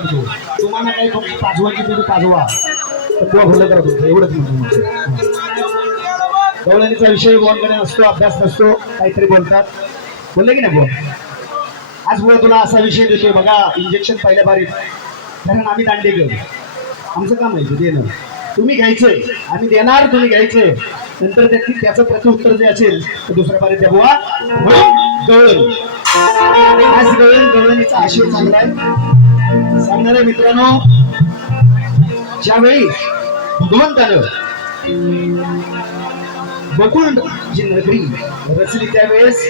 करतो. तुम्हाला काही फक्त पाजवायची तुम्ही पाजवा. तर बुवा भरलं करा तुमचं एवढंच म्हणतो गवळणीचा विषय बोलकडे नसतो अभ्यास नसतो काहीतरी बोलतात. बोलले की नाही बोल? आज मुळे तुला असा विषय देतोय बघा इंजेक्शन पहिल्या बारीत. कारण आम्ही दांडे घेऊ. आमचं काम आहे देणं. तुम्ही घ्यायचंय आम्ही देणार तुम्ही घ्यायचंय. नंतर त्याची त्याचं प्रत्युत्तर जे असेल तर दुसऱ्या बारीत द्या बुवा. गवळण आज गवळण गवळणीचा आशय चांगला आहे. सांगणारे मित्रांनो ज्यावेळी भगवंतानं बकुळ जी नगरी रचली त्यावेळेस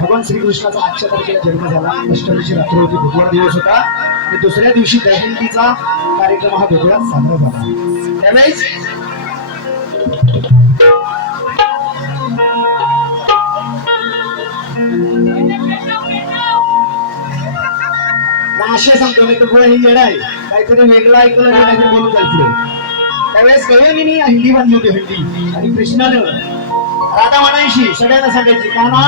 भगवान श्रीकृष्णाचा आजच्या तारखेला जन्म झाला. अष्टमीची रात्र होती भगवान दिवस होता. आणि दुसऱ्या दिवशी दहंतीचा कार्यक्रम हा भगवान साजरा झाला. त्यावेळेस असे सांगतो मी तर ही येणार आहे. काहीतरी वेगळं ऐकलं नाही काहीतरी बोलत जायचं. त्यावेळेस गवळणीने हंडी बांधली होती हंडी. आणि कृष्णानं राधा म्हणायची सगळ्यांना सांगायची काना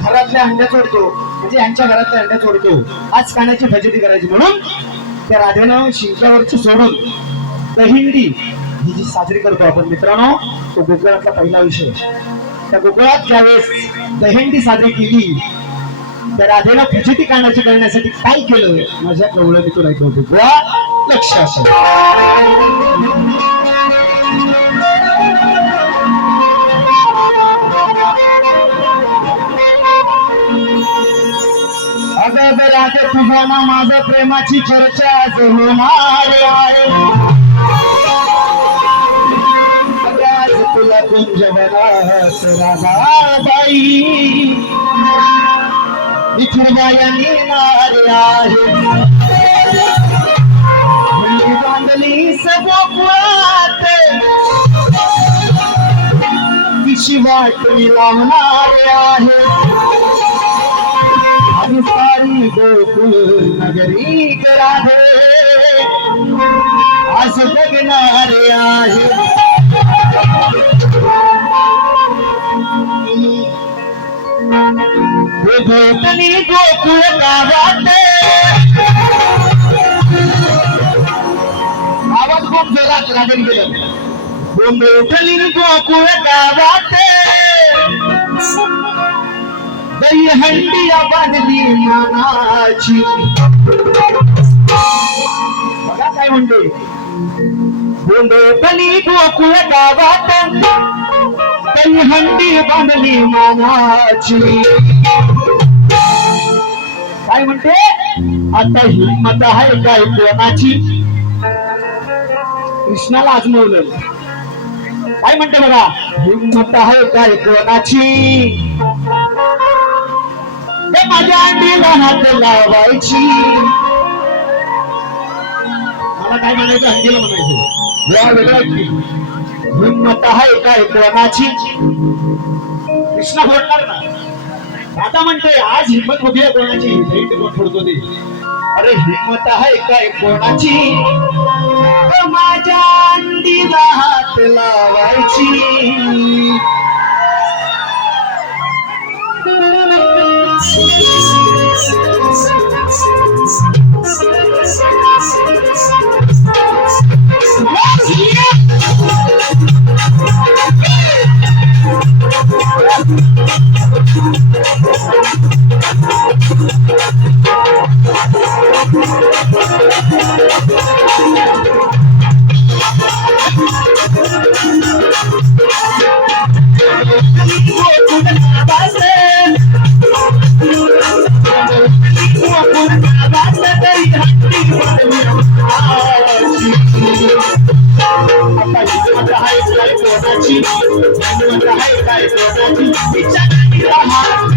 घरातल्या अंड्या चोरतो म्हणजे यांच्या घरातल्या अंड्या चोरतो आज कानाची फजिती करायची म्हणून त्या राधेनं शिंक्यावरची सोडून दहिंडी ही जी साजरी करतो आपण मित्रांनो तो गोकुळातला पहिला विषय. त्या गोकुळात ज्यावेळेस दहिंडी साजरी केली त्या राधेला फजिती कानाची करण्यासाठी काय केलं माझ्या कवळणीतून ऐकवतो बुवा लक्ष असेल अगं राधे तुझा ना माझं प्रेमाची चर्चा आज होणार आहे. तुला आज तुला कुंजवनात राधाबाई. विठुरबायांनी येणार आहे बांधली सगोकुळात तिची आहे सारी गोकुळ नगरी राधे आज आहे गोकुळी गोकुळ गावात आवाज खूप जोरात राजन गेलं. गोकुळी गोकुळ गावात. दही हंडी बांधली मानाची. बघा काय म्हणते गोंधळी गोकुळ गावात. हंडी बांधली मानाची काय म्हणते? आता हिंमत आहे काय कोणाची? कृष्णाला आजमवलं काय म्हणते बघा? हिंमत आहे काय कोणाची? माझ्या अंडीला हात लावायची. मला काय म्हणायचं? अंडीला म्हणायचं. वेगळा हिंमत आहे काय कोणाची? कृष्ण बोलणार ना. दादा म्हणतोय आज हिम्मत होती आहे कोणाची? भेट ते अरे हिंमत आहे काय कोणाची? माझ्या अंडीला हात लावायची. It's a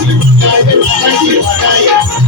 Thank you.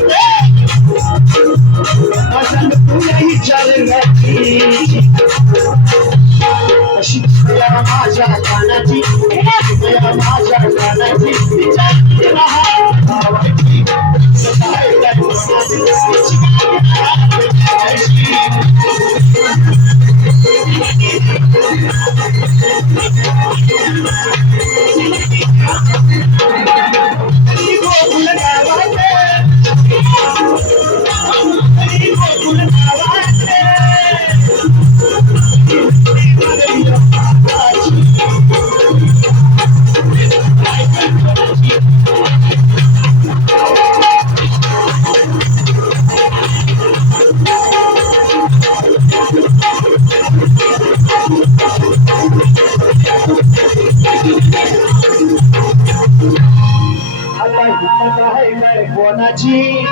काय? कोणाची?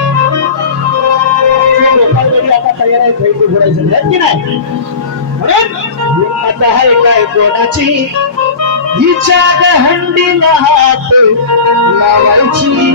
आता तयार आहे खैर घोडायचं की नाही? हिंमत आहे काय कोणाची? हिच्या हंडीला हात लावायची.